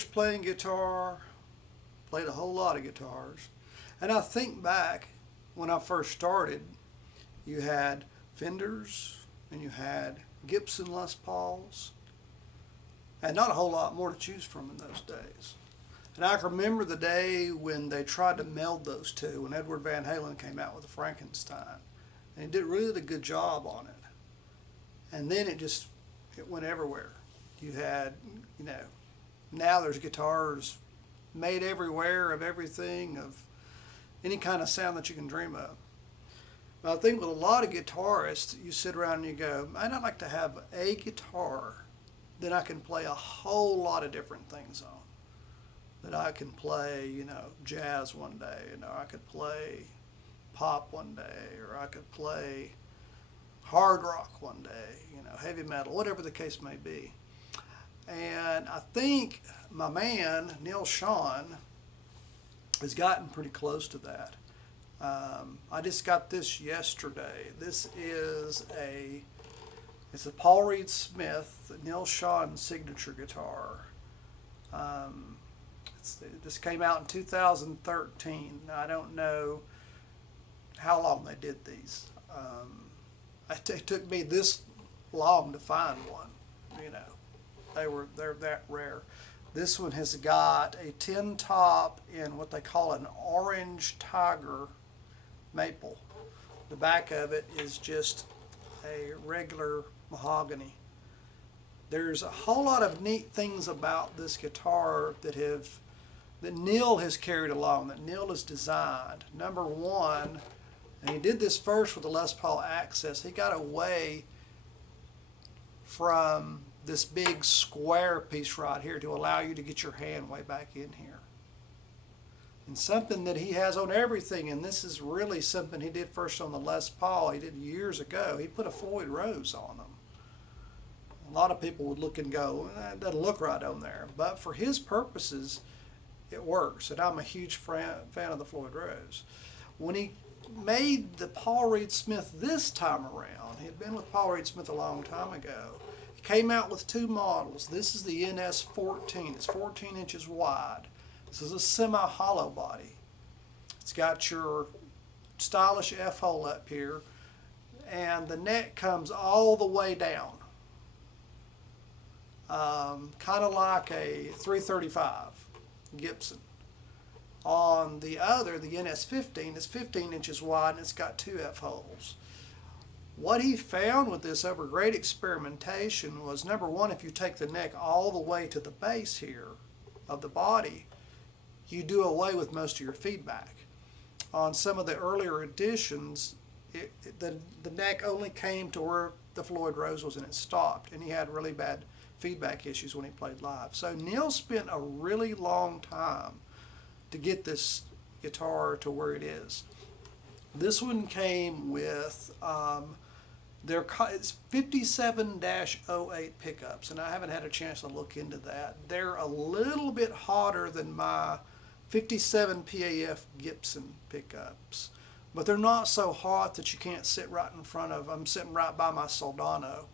years playing guitar, played a whole lot of guitars. And I think back when I first started, you had Fenders and you had Gibson Les Pauls, and not a whole lot more to choose from in those days. And I can remember the day when they tried to meld those two, when Edward Van Halen came out with the Frankenstein. And he did really a good job on it. And then it went everywhere. You had, now there's guitars made everywhere of everything, of any kind of sound that you can dream of. But I think with a lot of guitarists, you sit around and you go, man, I'd like to have a guitar that I can play a whole lot of different things on. That I can play, jazz one day, I could play pop one day, or I could play hard rock one day, heavy metal, whatever the case may be. And I think my man, Neal Schon, has gotten pretty close to that. I just got this yesterday. This is it's a Paul Reed Smith Neal Schon signature guitar. This came out in 2013. I don't know how long they did these. It took me this long to find one. They're that rare. This one has got a tin top in what they call an orange tiger maple. The back of it is just a regular mahogany. There's a whole lot of neat things about this guitar that Neal has carried along, that Neal has designed. Number one, and he did this first with the Les Paul Access, he got away from this big square piece right here to allow you to get your hand way back in here. And something that he has on everything, and this is really something he did first on the Les Paul, he did years ago, he put a Floyd Rose on them. A lot of people would look and go, it doesn't look right on there. But for his purposes, it works. And I'm a huge fan of the Floyd Rose. When he made the Paul Reed Smith this time around, he had been with Paul Reed Smith a long time ago, he came out with two models. This is the NS-14. It's 14 inches wide. This is a semi-hollow body. It's got your stylish F-hole up here, and the neck comes all the way down. Kind of like a 335 Gibson. On the other, the NS-15, is 15 inches wide and it's got two F-holes. What he found with this over great experimentation was, number one, if you take the neck all the way to the base here of the body, you do away with most of your feedback. On some of the earlier editions, the neck only came to where the Floyd Rose was and it stopped, and he had really bad feedback issues when he played live. So Neal spent a really long time to get this guitar to where it is. This one came with it's 57-08 pickups, and I haven't had a chance to look into that. They're a little bit hotter than my 57 PAF Gibson pickups, but they're not so hot that you can't sit right in front of. I'm sitting right by my Soldano,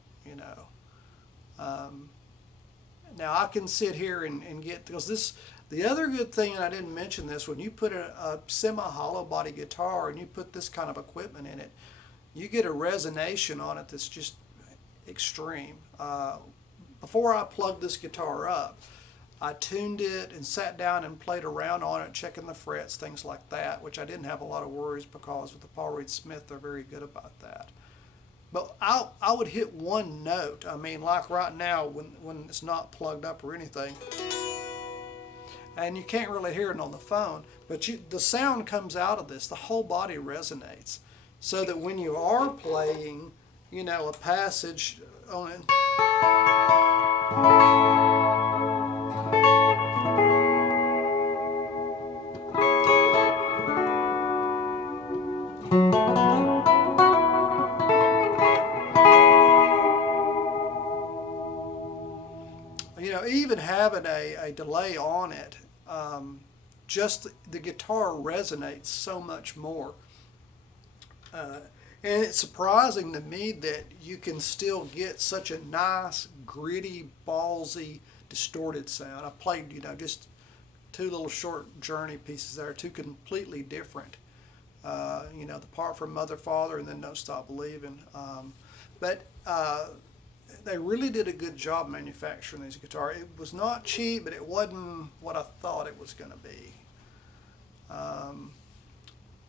Now I can sit here and get, because the other good thing, and I didn't mention this, when you put a semi-hollow body guitar and you put this kind of equipment in it, you get a resonation on it that's just extreme. Before I plugged this guitar up, I tuned it and sat down and played around on it, checking the frets, things like that, which I didn't have a lot of worries because with the Paul Reed Smith, they're very good about that. But I would hit one note. I mean, like right now when it's not plugged up or anything, and you can't really hear it on the phone, but the sound comes out of this. The whole body resonates, so that when you are playing, a passage on it, even having a delay on it, just the guitar resonates so much more. And it's surprising to me that you can still get such a nice, gritty, ballsy distorted sound. I played, just two little short journey pieces there, two completely different. The part from Mother Father and then Don't Stop Believing. But they really did a good job manufacturing these guitars. It was not cheap, but it wasn't what I thought it was going to be.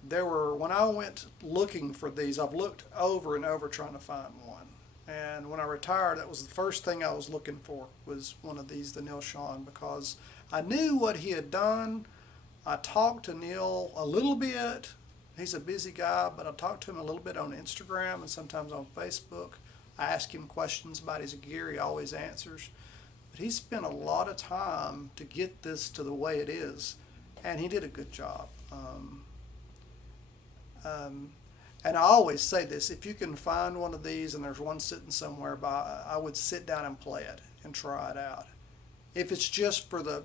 When I went looking for these, I've looked over and over trying to find one. And when I retired, that was the first thing I was looking for, was one of these, the Neal Schon, because I knew what he had done. I talked to Neal a little bit. He's a busy guy, but I talked to him a little bit on Instagram and sometimes on Facebook. I ask him questions about his gear. He always answers. But he spent a lot of time to get this to the way it is, and he did a good job. And I always say this, if you can find one of these and there's one sitting somewhere by, I would sit down and play it and try it out. If it's just for to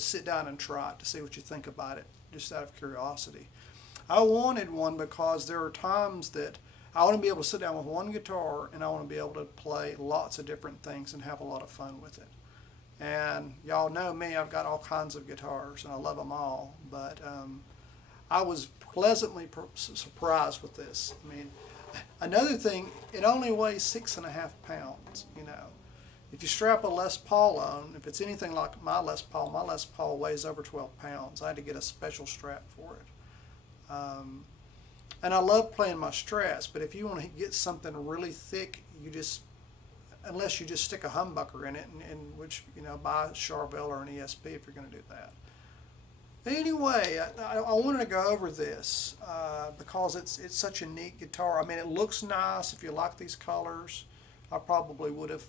sit down and try it, to see what you think about it, just out of curiosity. I wanted one because there are times that I want to be able to sit down with one guitar and I want to be able to play lots of different things and have a lot of fun with it. And y'all know me, I've got all kinds of guitars and I love them all, but I was pleasantly surprised with this. I mean, another thing, it only weighs 6.5 pounds, If you strap a Les Paul on, if it's anything like my Les Paul weighs over 12 pounds. I had to get a special strap for it. And I love playing my Strats, but if you want to get something really thick, unless you just stick a humbucker in it, which, buy a Charvel or an ESP if you're going to do that. Anyway, I wanted to go over this because it's such a neat guitar. I mean, it looks nice. If you like these colors, I probably would have,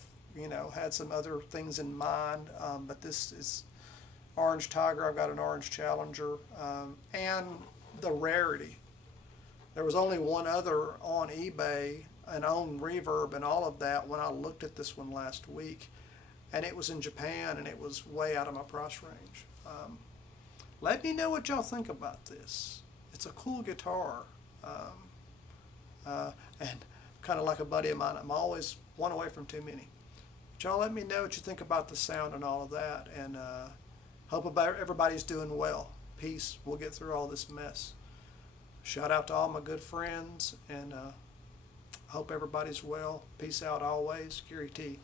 had some other things in mind, but this is Orange Tiger. I've got an Orange Challenger, and the rarity. There was only one other on eBay and on Reverb and all of that when I looked at this one last week, and it was in Japan and it was way out of my price range. Let me know what y'all think about this. It's a cool guitar, and kind of like a buddy of mine, I'm always one away from too many. But y'all let me know what you think about the sound and all of that, and hope everybody's doing well. Peace. We'll get through all this mess. Shout out to all my good friends, and hope everybody's well. Peace out always. Gary T.